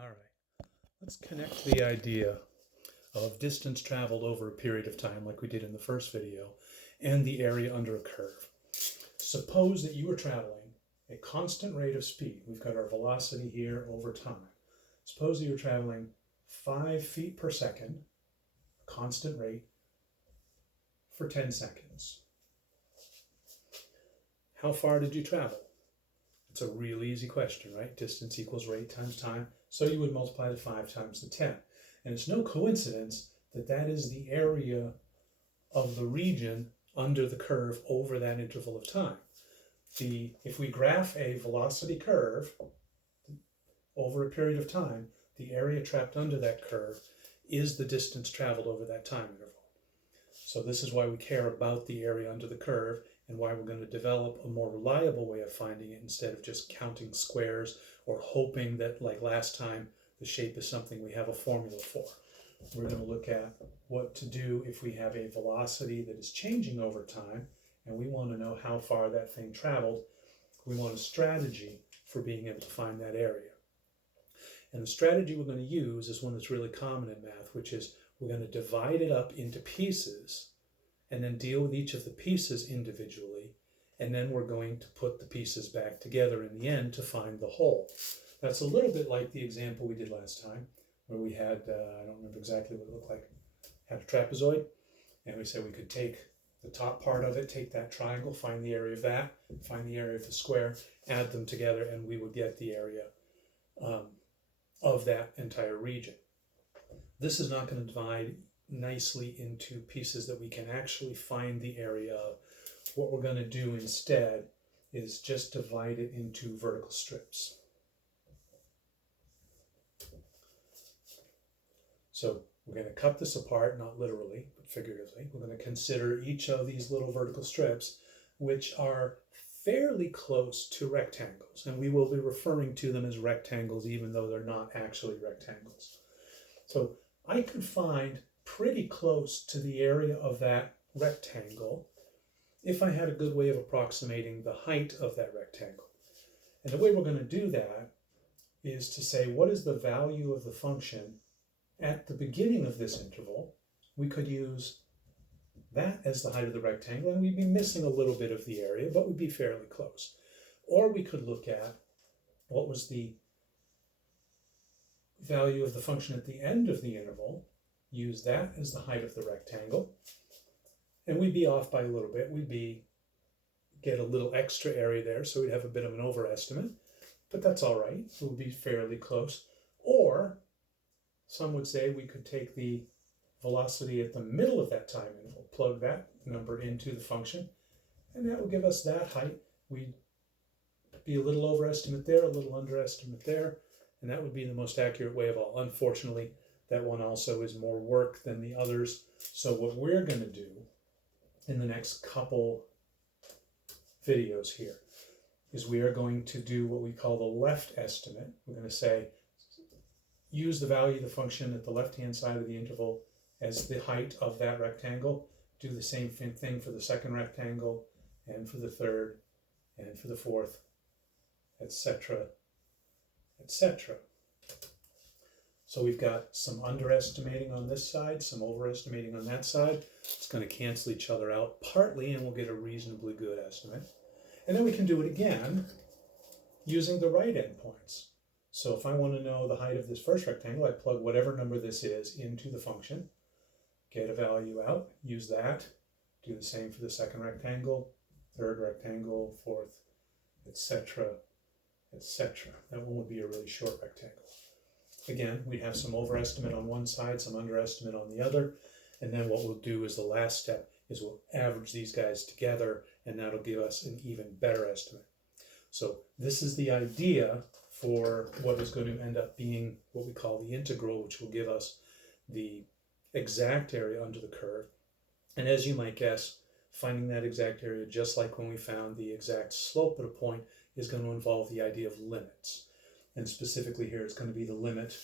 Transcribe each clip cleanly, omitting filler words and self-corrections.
All right, let's connect the idea of distance traveled over a period of time, like we did in the first video, and the area under a curve. Suppose that you were traveling a constant rate of speed. We've got our velocity here over time. Suppose you were traveling 5 feet per second, a constant rate, for 10 seconds. How far did you travel? It's a real easy question, right? Distance equals rate times time. So you would multiply the 5 times the 10. And it's no coincidence that that is the area of the region under the curve over that interval of time. If we graph a velocity curve over a period of time, the area trapped under that curve is the distance traveled over that time interval. So this is why we care about the area under the curve, and why we're going to develop a more reliable way of finding it instead of just counting squares or hoping that, like last time, the shape is something we have a formula for. We're going to look at what to do if we have a velocity that is changing over time and we want to know how far that thing traveled. We want a strategy for being able to find that area. And the strategy we're going to use is one that's really common in math, which is we're going to divide it up into pieces and then deal with each of the pieces individually, and then we're going to put the pieces back together in the end to find the whole. That's a little bit like the example we did last time, where we had, I don't remember exactly what it looked like, had a trapezoid, and we said we could take the top part of it, take that triangle, find the area of that, find the area of the square, add them together, and we would get the area of that entire region. This is not going to divide nicely into pieces that we can actually find the area of. What we're going to do instead is just divide it into vertical strips. So we're going to cut this apart, not literally, but figuratively. We're going to consider each of these little vertical strips, which are fairly close to rectangles, and we will be referring to them as rectangles even though they're not actually rectangles. So I could find pretty close to the area of that rectangle if I had a good way of approximating the height of that rectangle. And the way we're going to do that is to say, what is the value of the function at the beginning of this interval? We could use that as the height of the rectangle, and we'd be missing a little bit of the area, but we'd be fairly close. Or we could look at what was the value of the function at the end of the interval, use that as the height of the rectangle, and we'd be off by a little bit. We'd get a little extra area there, so we'd have a bit of an overestimate, but that's all right. It would be fairly close. Or some would say we could take the velocity at the middle of that time interval, plug that number into the function, and that would give us that height. We'd be a little overestimate there, a little underestimate there, and that would be the most accurate way of all. Unfortunately, that one also is more work than the others. So what we're going to do in the next couple videos here is we are going to do what we call the left estimate. We're going to say, use the value of the function at the left-hand side of the interval as the height of that rectangle. Do the same thing for the second rectangle, and for the third, and for the fourth, etc., etc. So we've got some underestimating on this side, some overestimating on that side. It's going to cancel each other out partly, and we'll get a reasonably good estimate. And then we can do it again using the right endpoints. So if I want to know the height of this first rectangle, I plug whatever number this is into the function, get a value out, use that, do the same for the second rectangle, third rectangle, fourth, etc., etc. That one would be a really short rectangle. Again, we have some overestimate on one side, some underestimate on the other, and then what we'll do as the last step is we'll average these guys together, and that'll give us an even better estimate. So this is the idea for what is going to end up being what we call the integral, which will give us the exact area under the curve. And as you might guess, finding that exact area, just like when we found the exact slope at a point, is going to involve the idea of limits. And specifically here, it's going to be the limit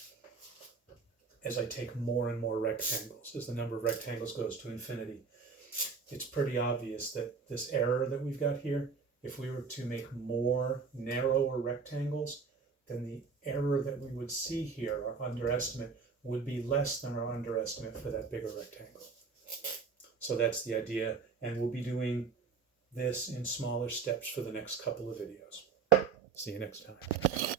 as I take more and more rectangles, as the number of rectangles goes to infinity. It's pretty obvious that this error that we've got here, if we were to make more narrower rectangles, then the error that we would see here, our underestimate, would be less than our underestimate for that bigger rectangle. So that's the idea, and we'll be doing this in smaller steps for the next couple of videos. See you next time.